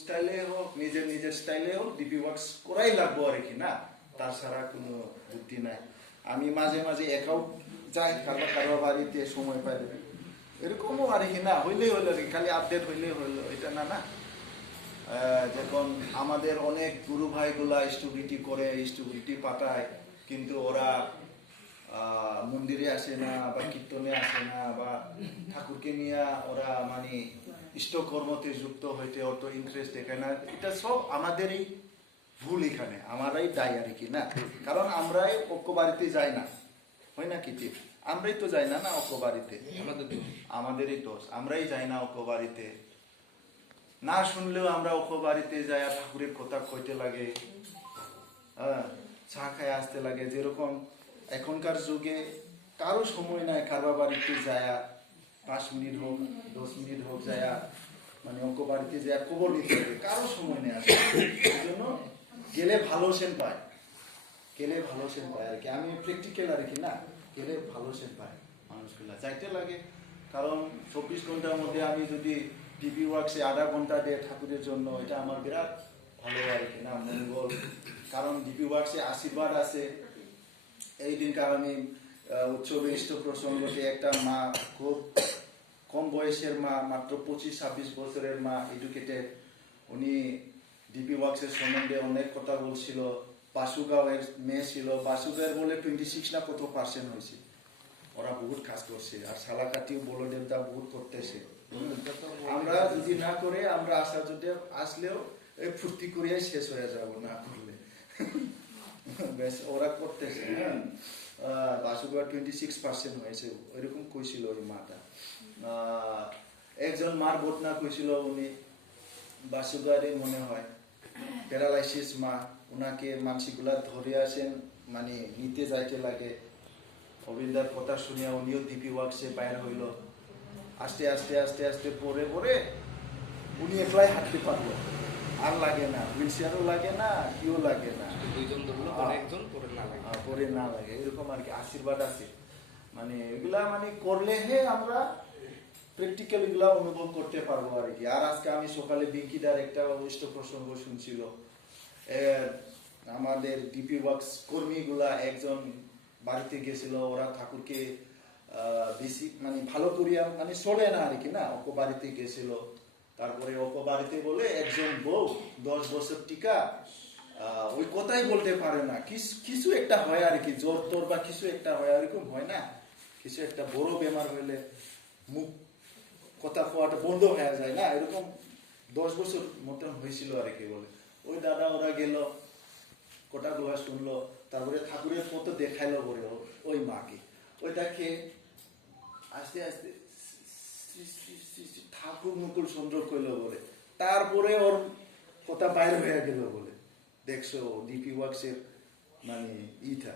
স্টাইলে হোক নিজের নিজের স্টাইলে হোক ডিপি ওয়ার্কস করাই লাগবো আর কি না, তার ছাড়া কোনো বুদ্ধি নাই। আমি মাঝে মাঝে একাও যাই কারো বাড়িতে সময় পাই এরকমও আর কি না, হইলেই হইলো আর কি, খালি আপডেট হইলেই হইলো এটা না না। যখন আমাদের অনেক গুরু ভাইগুলা স্টুবিলিটি করে স্টুবিলিটি পাঠায়, কিন্তু ওরা মন্দিরে আসে না বা কীর্তনে আসে না বা ঠাকুরকে নিয়ে ওরা মানে ইষ্টকর্মতে যুক্ত হইতে অত ইন্টারেস্ট দেখায় না। এটা সব আমাদেরই ভুল, এখানে আমারাই দায়ী আর কি না। কারণ আমরাই ঐক্য বাড়িতে যাই না, হয় না কি ঠিক? আমরাই তো যাই না না ঐক্য বাড়িতে, আমাদেরই দোষ, আমরাই যাই না ঐক্য বাড়িতে। না শুনলেও আমরা ঐক্য বাড়িতে যাই, ঠাকুরের কথা কইতে লাগে, চা খায় আসতে লাগে। যেরকম এখনকার যুগে কারো সময় নাই কারবা বাড়িতে যায় 5 মিনিট হোক 10 মিনিট হোক যায় মানে অঙ্ক বাড়িতে যায় খবর নিতে হবে, কারো সময় নেই আসলে। এই জন্য গেলে ভালো সেন পায়, গেলে ভালো সেন পায় আর কি। আমি প্র্যাকটিক্যাল আর কি না, গেলে ভালো সেন পায় মানুষগুলা, যাইতে লাগে। কারণ 24 ঘন্টার মধ্যে আমি যদি ডিপি ওয়ার্কসে আধা ঘন্টা দেয় ঠাকুরের জন্য, এটা আমার বিরাট ভালো আর কি না, মঙ্গল। কারণ ডিপি ওয়ার্কসে আশীর্বাদ আছে। এই দিনকার আমি উৎসবে ইষ্ট প্রসঙ্গতে একটা মা, খুব কম বয়সের মা, মাত্র 25-26 বছরের মা, এডুকেটেড, উনি ডিপি ওয়ার্কসের সম্বন্ধে অনেক কথা বলছিল। বাসুগাঁওয়ের মেয়ে ছিল, বাসুগাঁওয়ের বলে 26 না কত % হয়েছে, ওরা বহুত কাজ করছে। আর সালাকাটিও বলদেবদা বহুত করতেছে। আমরা যদি না করে আমরা আশা যদি আসলেও এই ফুর্তি করিয়াই শেষ হয়ে যাব না করলে। বেশ ওরা করতেছে। বাসুগাঁও 26% হয়েছে ওইরকম কইছিল ওই মাটা। একজন মার বদনা কইছিল, উনি বাসুগাঁওয়েরই মনে হয়, প্যারালাইসিস মা, ওনাকে মানসিকগুলা ধরে আসেন মানে নিতে যাইতে লাগে। অবিন্দার কথা শুনিয়া উনিও ডিপি ওয়ার্কসে বাইর হইল। আস্তে আস্তে আস্তে আস্তে পরে পরে উনি একলাই হাঁটতে পারলো, আর লাগে না, হুইল চেয়ারও লাগে না, কিও লাগে না, পরে না লাগে, এরকম আর কি। আশীর্বাদ আছে মানে এগুলা মানে করলে হে আমরা প্র্যাকটিক্যাল এগুলা অনুভব করতে পারবো আর কি। আর আজকে আমি সকালে বিঙ্কিদার একটা অবশিষ্ট প্রসঙ্গ শুনছিল, আমাদের ডিপি ওয়ার্কস কর্মীগুলা একজন বাড়িতে গেছিল, ওরা ঠাকুরকে বেশি মানে ভালো করিয়া মানে চলে না আর কি না, অপ বাড়িতে গেছিল। তারপরে অপ বাড়িতে বলে একজন বউ 10 বছর টিকা ওই কথাই বলতে পারে না, কিছু একটা হয় আর কি, জ্বর তোর বা কিছু একটা হয়, এরকম হয় না, কিছু একটা বড় বেমার হইলে মুখ কথা কোয়াটা বন্ধ হয়ে যায় না, এরকম 10 বছর মতন হয়েছিল আর কি বলে। ওই দাদা ওরা গেল, কোটা গুলা শুনলো, তারপরে ঠাকুরের মতো দেখাইলো বলে ওই মাকে, ওইটাকে আস্তে আস্তে ঠাকুর মুকুল সুন্দর করলো বলে, তারপরে ওর কথা বাইরে হয়ে গেল বলে। দেখছো ডিপি ওয়ার্কসের মানে ইটা।